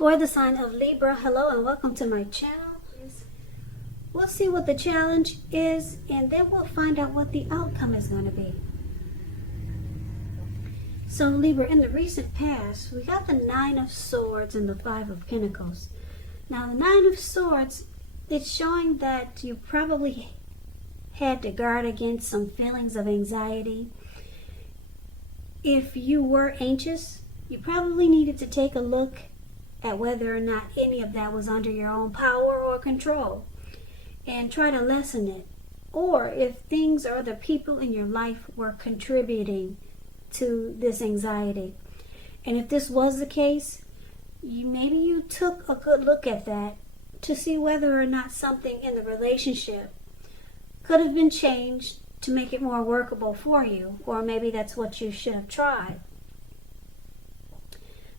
For the sign of Libra, hello and welcome to my channel. We'll see what the challenge is and then we'll find out what the outcome is going to be. So Libra, in the recent past, we got the Nine of Swords and the Five of Pentacles. Now the Nine of Swords, it's showing that you probably had to guard against some feelings of anxiety. If you were anxious, you probably needed to take a look at whether or not any of that was under your own power or control and try to lessen it. Or if things or other people in your life were contributing to this anxiety. And if this was the case, maybe you took a good look at that to see whether or not something in the relationship could have been changed to make it more workable for you, or maybe that's what you should have tried.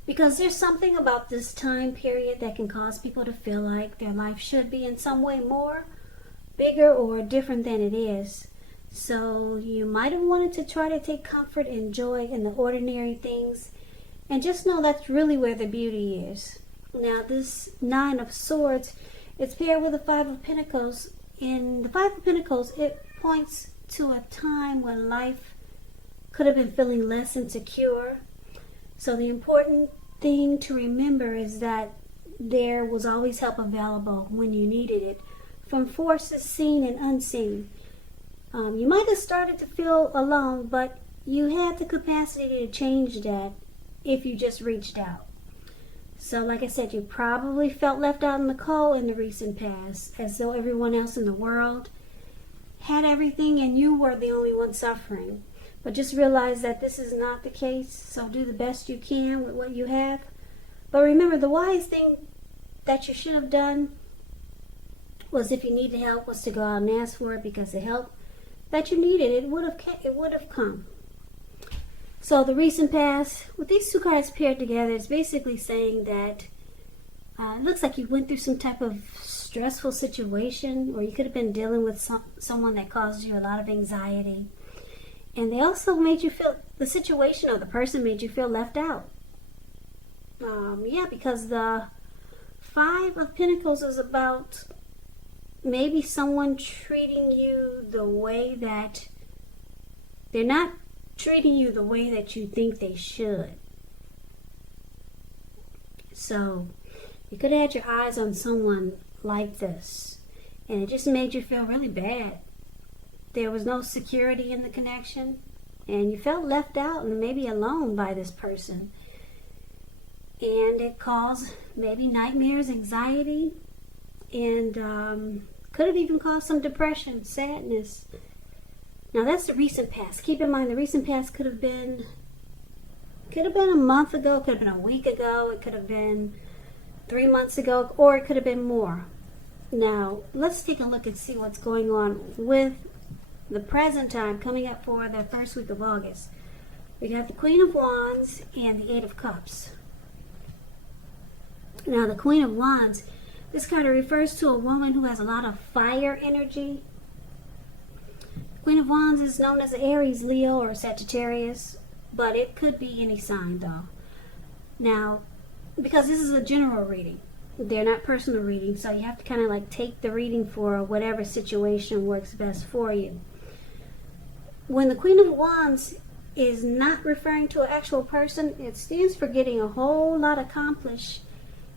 Because there's something about this time period that can cause people to feel like their life should be in some way more, bigger, or different than it is. So you might have wanted to try to take comfort and joy in the ordinary things, and just know that's really where the beauty is. Now this Nine of Swords, it's paired with the Five of Pentacles. In the Five of Pentacles, it points to a time when life could have been feeling less insecure. So the important thing to remember is that there was always help available when you needed it, from forces seen and unseen. You might have started to feel alone, but you had the capacity to change that if you just reached out. So like I said, you probably felt left out in the cold in the recent past, as though everyone else in the world had everything and you were the only one suffering. But just realize that this is not the case, so do the best you can with what you have. But remember, the wise thing that you should have done was, if you needed help, was to go out and ask for it, because the help that you needed, it would have come. So the recent past, with these two cards paired together, it's basically saying that it looks like you went through some type of stressful situation, or you could have been dealing with someone that caused you a lot of anxiety. And they also made you feel, the situation or the person made you feel left out. Because the Five of Pentacles is about maybe someone treating you the way that they're not treating you the way that you think they should. So you could have had your eyes on someone like this, and it just made you feel really bad. There was no security in the connection, and you felt left out and maybe alone by this person. And it caused maybe nightmares, anxiety, and could have even caused some depression, sadness. Now that's the recent past. Keep in mind, the recent past could have been a month ago, could have been a week ago, it could have been 3 months ago, or it could have been more. Now let's take a look and see what's going on with the present time coming up for the first week of August. We got the Queen of Wands and the Eight of Cups. Now the Queen of Wands, this card refers to a woman who has a lot of fire energy. Queen of Wands is known as Aries, Leo, or Sagittarius, but it could be any sign though. Now, because this is a general reading, they're not personal readings, so you have to kind of like take the reading for whatever situation works best for you. When the Queen of Wands is not referring to an actual person, it stands for getting a whole lot accomplished,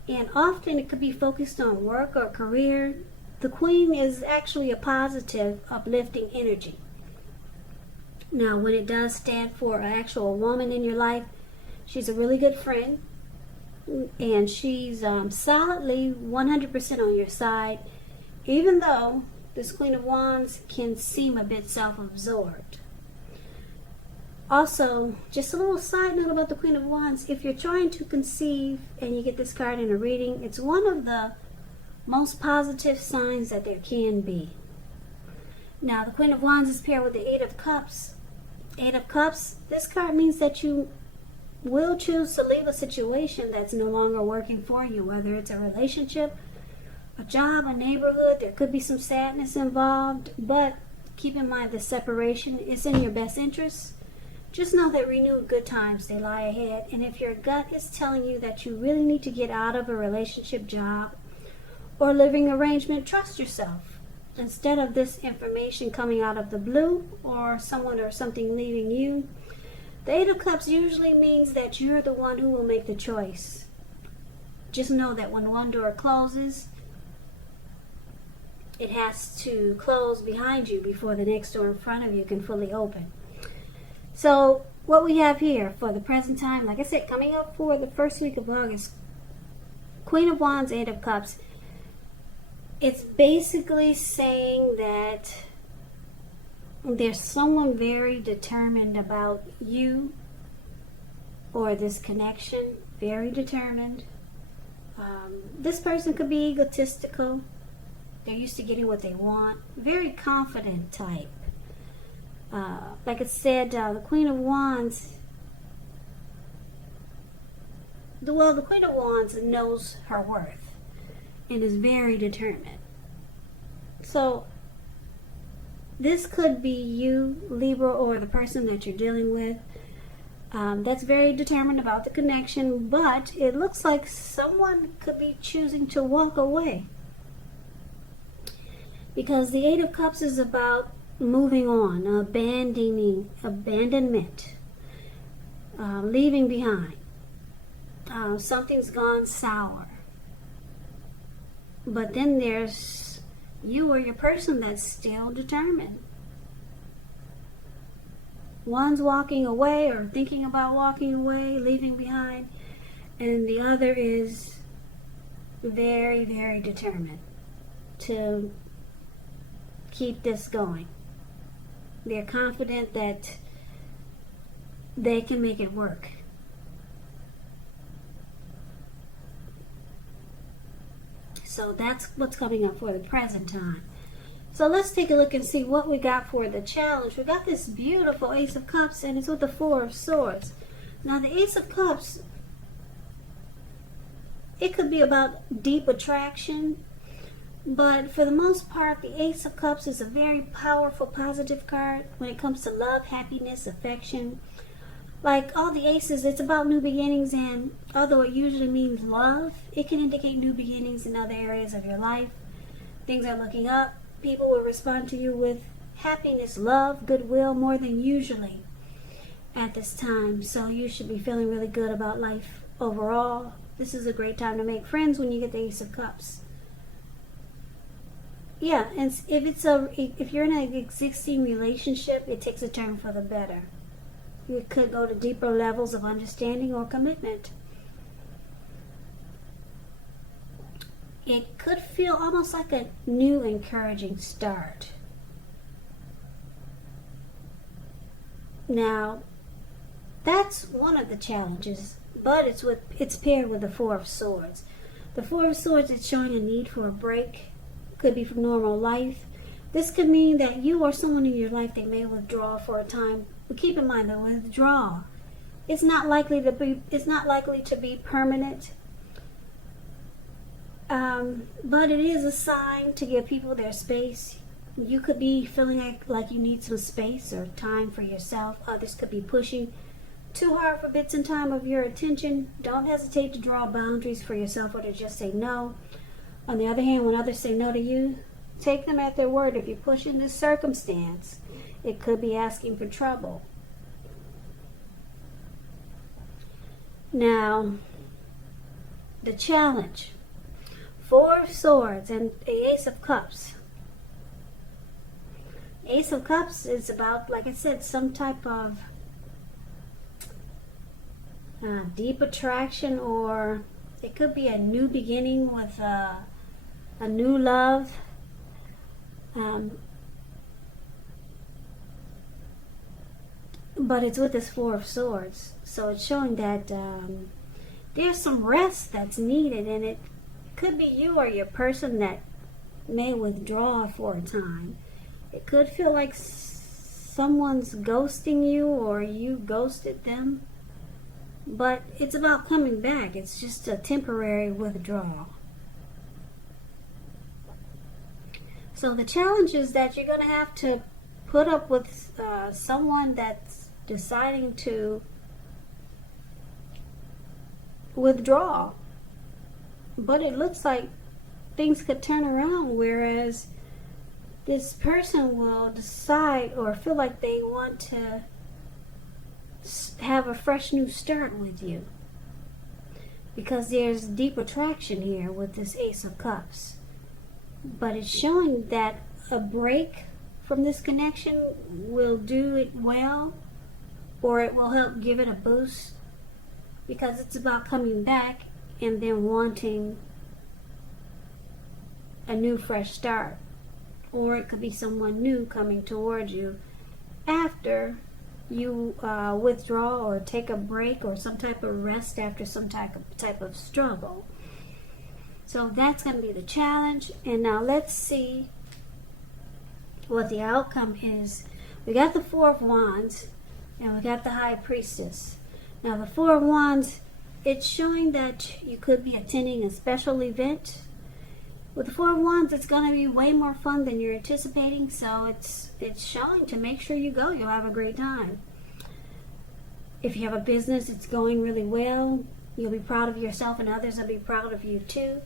and often it could be focused on work or career. The Queen is actually a positive, uplifting energy. Now, when it does stand for an actual woman in your life, she's a really good friend, and she's solidly 100% on your side, even though this Queen of Wands can seem a bit self-absorbed. Also, just a little side note about the Queen of Wands, if you're trying to conceive and you get this card in a reading, it's one of the most positive signs that there can be. Now, the Queen of Wands is paired with the Eight of Cups. Eight of Cups, this card means that you will choose to leave a situation that's no longer working for you, whether it's a relationship, a job, a neighborhood. There could be some sadness involved, but keep in mind the separation is in your best interest. Just know that renewed good times, they lie ahead. And if your gut is telling you that you really need to get out of a relationship, job, or living arrangement, trust yourself. Instead of this information coming out of the blue, or someone or something leaving you, the Eight of Cups usually means that you're the one who will make the choice. Just know that when one door closes, it has to close behind you before the next door in front of you can fully open. So what we have here for the present time, like I said, coming up for the first week of August, Queen of Wands, Eight of Cups, it's basically saying that there's someone very determined about you or this connection, very determined. This person could be egotistical. They're used to getting what they want. Very confident type. Like I said, the Queen of Wands, the Queen of Wands knows her worth and is very determined. So this could be you, Libra, or the person that you're dealing with that's very determined about the connection, but it looks like someone could be choosing to walk away. Because the Eight of Cups is about moving on, abandonment, leaving behind. Something's gone sour. But then there's you or your person that's still determined. One's walking away or thinking about walking away, leaving behind, and the other is very, very determined to keep this going. They're confident that they can make it work. So that's what's coming up for the present time. So let's take a look and see what we got for the challenge. We got this beautiful Ace of Cups, and it's with the Four of Swords. Now the Ace of Cups, it could be about deep attraction, but for the most part, the Ace of Cups is a very powerful, positive card when it comes to love, happiness, affection. Like all the aces, it's about new beginnings, and although it usually means love, it can indicate new beginnings in other areas of your life. Things are looking up. People will respond to you with happiness, love, goodwill more than usually at this time. So you should be feeling really good about life overall. This is a great time to make friends when you get the Ace of Cups. Yeah, and if you're in an existing relationship, it takes a turn for the better. You could go to deeper levels of understanding or commitment. It could feel almost like a new, encouraging start. Now, that's one of the challenges, but it's paired with the Four of Swords. The Four of Swords is showing a need for a break. Could be from normal life. This could mean that you or someone in your life, they may withdraw for a time. But keep in mind, the withdrawal, it's not likely to be permanent. But it is a sign to give people their space. You could be feeling like you need some space or time for yourself. Others could be pushing too hard for bits and time of your attention. Don't hesitate to draw boundaries for yourself or to just say no. On the other hand, when others say no to you, take them at their word. If you push in this circumstance, it could be asking for trouble. Now, the challenge. Four of Swords and the Ace of Cups. Ace of Cups is about, like I said, some type of deep attraction, or it could be a new beginning with a new love. But it's with this Four of Swords. So it's showing that there's some rest that's needed, and it could be you or your person that may withdraw for a time. It could feel like someone's ghosting you or you ghosted them. But it's about coming back. It's just a temporary withdrawal. So the challenge is that you're going to have to put up with someone that's deciding to withdraw. But it looks like things could turn around, whereas this person will decide or feel like they want to have a fresh new start with you, because there's deep attraction here with this Ace of Cups. But it's showing that a break from this connection will do it well, or it will help give it a boost, because it's about coming back and then wanting a new fresh start. Or it could be someone new coming towards you after you withdraw or take a break or some type of rest after some type of struggle. So that's going to be the challenge. And now let's see what the outcome is. We got the Four of Wands and we got the High Priestess. Now the Four of Wands, it's showing that you could be attending a special event. With the Four of Wands, it's going to be way more fun than you're anticipating, so it's showing to make sure you go. You'll have a great time. If you have a business, it's going really well. You'll be proud of yourself and others will be proud of you too.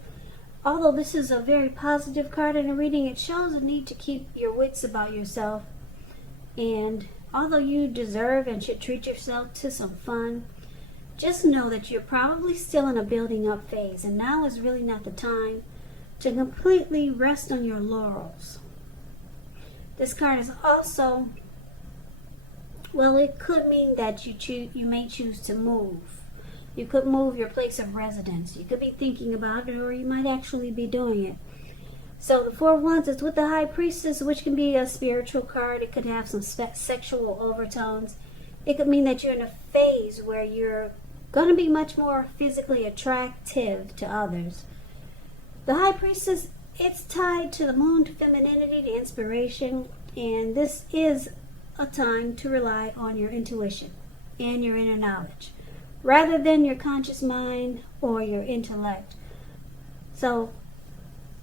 Although this is a very positive card in a reading, it shows a need to keep your wits about yourself. And although you deserve and should treat yourself to some fun, just know that you're probably still in a building up phase, and now is really not the time to completely rest on your laurels. This card is also, well, it could mean that you may choose to move. You could move your place of residence. You could be thinking about it, or you might actually be doing it. So the Four of Wands is with the High Priestess, which can be a spiritual card. It could have some sexual overtones. It could mean that you're in a phase where you're going to be much more physically attractive to others. The High Priestess, it's tied to the moon, to femininity, to inspiration, and this is a time to rely on your intuition and your inner knowledge, rather than your conscious mind or your intellect. So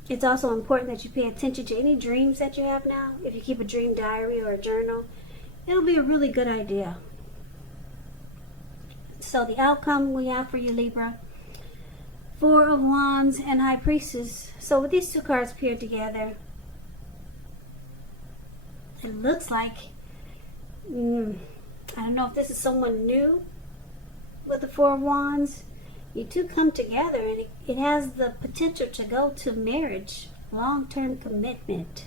it's also important that you pay attention to any dreams that you have now. If you keep a dream diary or a journal, it'll be a really good idea. So the outcome we have for you, Libra, Four of Wands and High Priestess. So with these two cards paired together, it looks like, I don't know if this is someone new with the Four of Wands. You two come together and it has the potential to go to marriage, long-term commitment.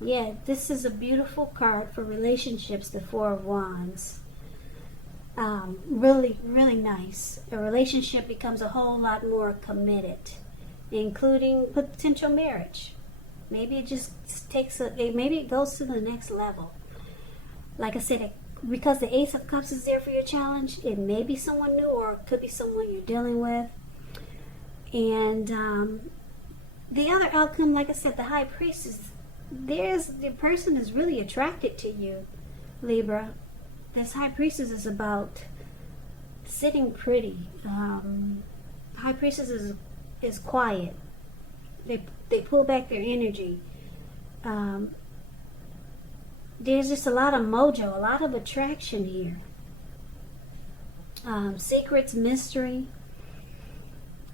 Yeah, this is a beautiful card for relationships, the Four of Wands. Really, really nice. A relationship becomes a whole lot more committed, including potential marriage. Maybe it just maybe it goes to the next level. Like I said, because the Ace of Cups is there for your challenge, it may be someone new or it could be someone you're dealing with. And the other outcome, like I said, the High Priestess, the person is really attracted to you, Libra. This High Priestess is about sitting pretty. High Priestess is quiet. They pull back their energy. There's just a lot of mojo, a lot of attraction here. Secrets, mystery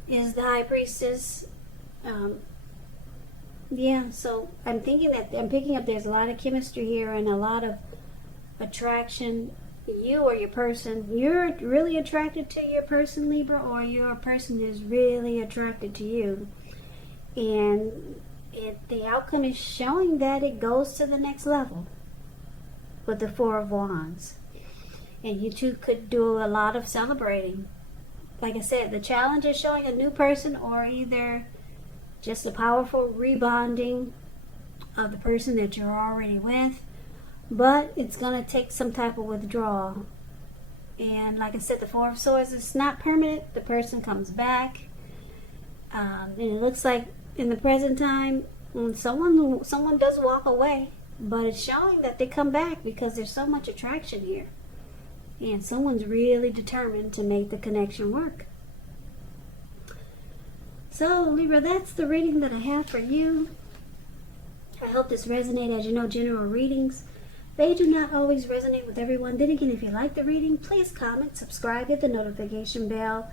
is the High Priestess. Yeah, so I'm picking up there's a lot of chemistry here and a lot of attraction. You or your person, you're really attracted to your person, Libra, or your person is really attracted to you. And the outcome is showing that it goes to the next level with the Four of Wands. And you two could do a lot of celebrating. Like I said, the challenge is showing a new person or either just a powerful rebonding of the person that you're already with. But it's going to take some type of withdrawal. And like I said, the Four of Swords is not permanent. The person comes back. And it looks like in the present time, someone does walk away. But it's showing that they come back because there's so much attraction here. And someone's really determined to make the connection work. So, Libra, that's the reading that I have for you. I hope this resonated. As you know, general readings They do not always resonate with everyone. Then again, if you like the reading, please comment, subscribe, hit the notification bell.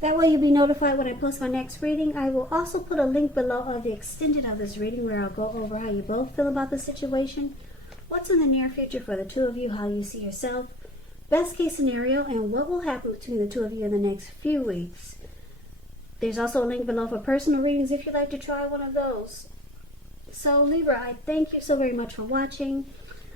That way you'll be notified when I post my next reading. I will also put a link below of the extended of this reading where I'll go over how you both feel about the situation, what's in the near future for the two of you, how you see yourself, best case scenario, and what will happen between the two of you in the next few weeks. There's also a link below for personal readings if you'd like to try one of those. So Libra, I thank you so very much for watching.